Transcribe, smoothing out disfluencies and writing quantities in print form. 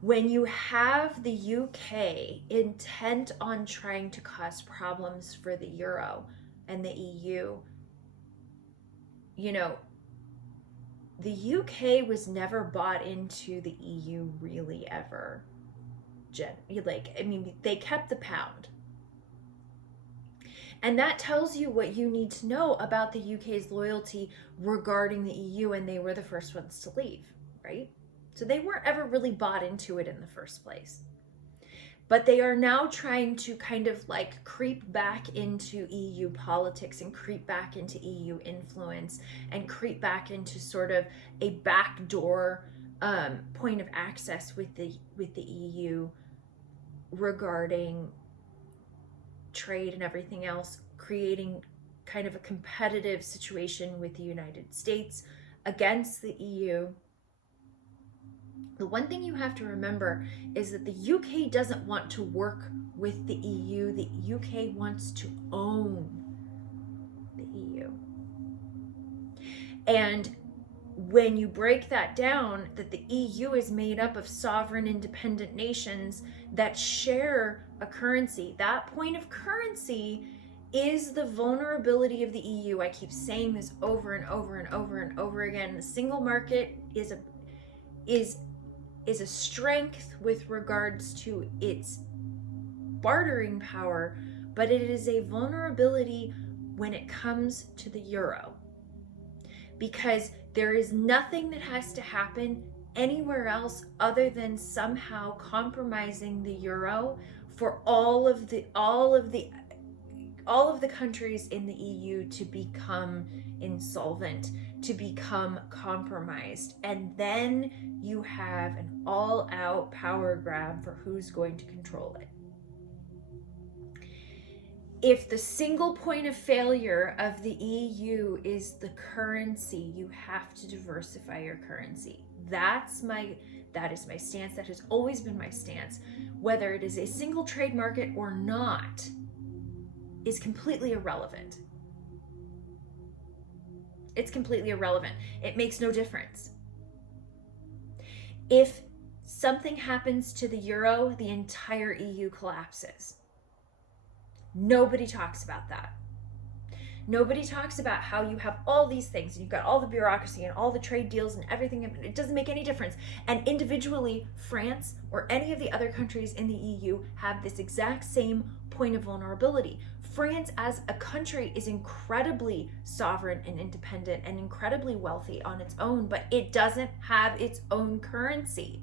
when you have the UK intent on trying to cause problems for the euro and the EU, you know, the UK was never bought into the EU really ever. They kept the pound. And that tells you what you need to know about the UK's loyalty regarding the EU, and they were the first ones to leave, right? So they weren't ever really bought into it in the first place. But they are now trying to kind of like creep back into EU politics and creep back into EU influence and creep back into sort of a backdoor point of access with the EU regarding trade and everything else, creating kind of a competitive situation with the United States against the EU. The one thing you have to remember is that the UK doesn't want to work with the EU. The UK wants to own the EU. And when you break that down, that the EU is made up of sovereign independent nations that share a currency, that point of currency is the vulnerability of the EU. I keep saying this over and over and over and over again. The single market is a strength with regards to its bartering power, but it is a vulnerability when it comes to the euro. Because there is nothing that has to happen anywhere else other than somehow compromising the euro for all of the countries in the EU to become insolvent, to become compromised. And then you have an all-out power grab for who's going to control it. If the single point of failure of the EU is the currency, you have to diversify your currency. That is my stance. That has always been my stance. Whether it is a single trade market or not is completely irrelevant. It's completely irrelevant. It makes no difference. If something happens to the euro, the entire EU collapses. Nobody talks about that. Nobody talks about how you have all these things and you've got all the bureaucracy and all the trade deals and everything. It doesn't make any difference. And individually, France or any of the other countries in the EU have this exact same point of vulnerability. France as a country is incredibly sovereign and independent and incredibly wealthy on its own, but it doesn't have its own currency.